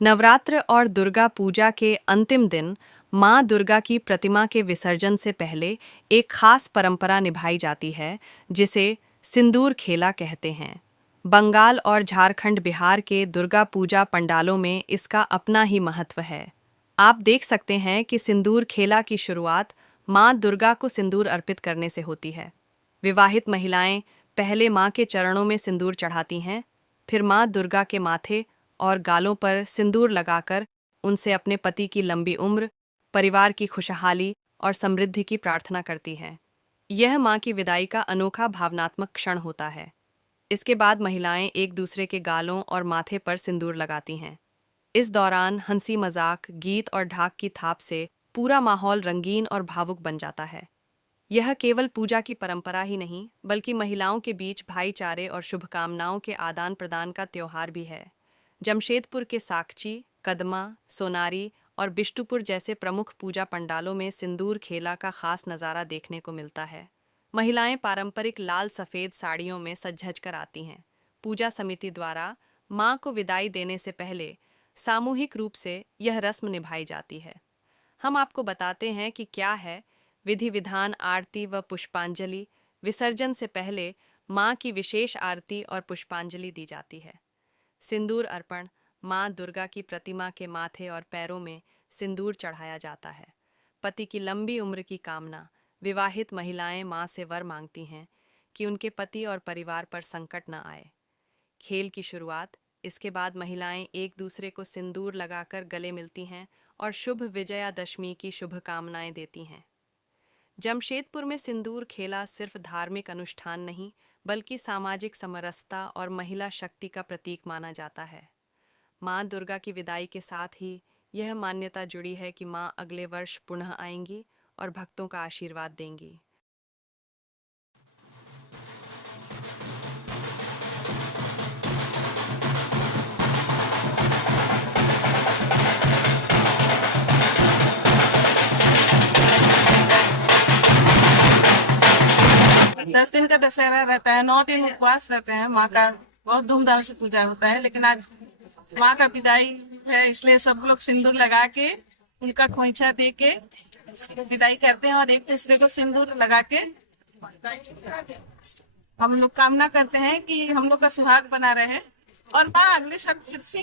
नवरात्र और दुर्गा पूजा के अंतिम दिन माँ दुर्गा की प्रतिमा के विसर्जन से पहले एक खास परंपरा निभाई जाती है जिसे सिंदूर खेला कहते हैं। बंगाल और झारखंड बिहार के दुर्गा पूजा पंडालों में इसका अपना ही महत्व है। आप देख सकते हैं कि सिंदूर खेला की शुरुआत माँ दुर्गा को सिंदूर अर्पित करने से होती है। विवाहित महिलाएं पहले माँ के चरणों में सिंदूर चढ़ाती हैं, फिर माँ दुर्गा के माथे और गालों पर सिंदूर लगाकर उनसे अपने पति की लंबी उम्र, परिवार की खुशहाली और समृद्धि की प्रार्थना करती हैं। यह माँ की विदाई का अनोखा भावनात्मक क्षण होता है। इसके बाद महिलाएं एक दूसरे के गालों और माथे पर सिंदूर लगाती हैं। इस दौरान हंसी मजाक, गीत और ढाक की थाप से पूरा माहौल रंगीन और भावुक बन जाता है। यह केवल पूजा की परंपरा ही नहीं, बल्कि महिलाओं के बीच भाईचारे और शुभकामनाओं के आदान प्रदान का त्योहार भी है। जमशेदपुर के साकची, कदमा, सोनारी और बिष्टुपुर जैसे प्रमुख पूजा पंडालों में सिंदूर खेला का खास नज़ारा देखने को मिलता है। महिलाएं पारंपरिक लाल सफ़ेद साड़ियों में सज-धज कर आती हैं। पूजा समिति द्वारा मां को विदाई देने से पहले सामूहिक रूप से यह रस्म निभाई जाती है। हम आपको बताते हैं कि क्या है विधि विधान। आरती व पुष्पांजलि। विसर्जन से पहले मां की विशेष आरती और पुष्पांजलि दी जाती है। सिंदूर अर्पण। मां दुर्गा की प्रतिमा के माथे और पैरों में सिंदूर चढ़ाया जाता है। पति की लंबी उम्र की कामना। विवाहित महिलाएं मां से वर मांगती हैं कि उनके पति और परिवार पर संकट न आए। खेल की शुरुआत। इसके बाद महिलाएं एक दूसरे को सिंदूर लगाकर गले मिलती हैं और शुभ विजयादशमी की शुभकामनाएं देती हैं। जमशेदपुर में सिंदूर खेला सिर्फ धार्मिक अनुष्ठान नहीं, बल्कि सामाजिक समरसता और महिला शक्ति का प्रतीक माना जाता है। माँ दुर्गा की विदाई के साथ ही यह मान्यता जुड़ी है कि माँ अगले वर्ष पुनः आएंगी और भक्तों का आशीर्वाद देंगी। दस दिन का दशहरा रहता है, 9 दिन उपवास रहते हैं। माँ का बहुत धूमधाम से पूजा होता है, लेकिन आज माँ का विदाई है, इसलिए सब लोग सिंदूर लगा के उनका खोइंछा दे के विदाई करते हैं और एक दूसरे को सिंदूर लगा के हम लोग कामना करते हैं कि हम लोग का सुहाग बना रहे और माँ अगले साल फिर से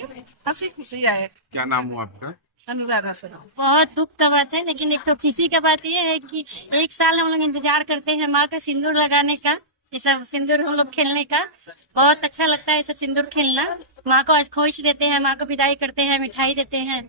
हंसी खुशी आए। क्या नाम हुआ आपका? अनुराधा सर। बहुत दुख का बात है, लेकिन एक तो खुशी का बात यह है कि एक साल हम लोग इंतजार करते हैं माँ का सिंदूर लगाने का, ये सब सिंदूर हम लोग खेलने का। बहुत अच्छा लगता है सब सिंदूर खेलना। माँ को आज खोइच देते हैं, माँ को विदाई करते हैं, मिठाई देते हैं।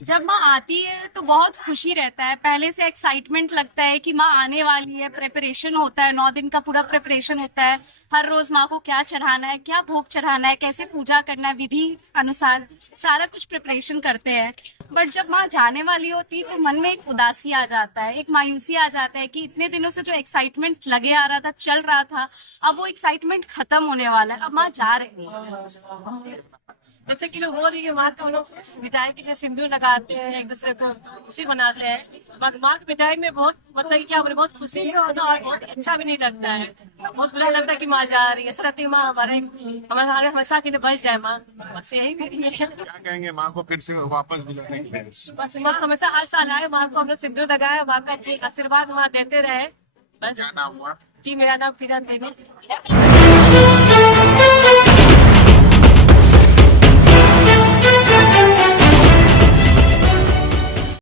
जब माँ आती है तो बहुत खुशी रहता है, पहले से एक्साइटमेंट लगता है कि माँ आने वाली है। प्रेपरेशन होता है, 9 दिन का पूरा प्रेपरेशन होता है। हर रोज माँ को क्या चढ़ाना है, क्या भोग चढ़ाना है, कैसे पूजा करना है, विधि अनुसार सारा कुछ प्रिपरेशन करते हैं। बट जब माँ जाने वाली होती है तो मन में एक उदासी आ जाता है, एक मायूसी आ जाता है कि इतने दिनों से जो एक्साइटमेंट लगे आ रहा था, चल रहा था, अब वो एक्साइटमेंट खत्म होने वाला है। अब माँ जा रही है। जैसे कि लोग हो रही है माँ को, हम लोग विदाई के लिए सिंदूर लगाते हैं, एक दूसरे को खुशी मनाते हैं। माँ की विदाई में बहुत मतलब कि क्या बोले, बहुत खुशी भी होता है और बहुत अच्छा भी नहीं लगता है। बहुत बुरा लगता है कि माँ जा रही है। ऐसा रहती है माँ हमारे हमेशा के लिए बच जाए। माँ बस यही भी है। क्या कहेंगे माँ को फिर से वापस बुलाने के लिए? बस माँ हमेशा हर साल आए, माँ को हम लोग सिंदूर लगाए, माँ का आशीर्वाद वहाँ देते रहे। बस। क्या नाम हुआ? जी, मेरा नाम किरण देवी।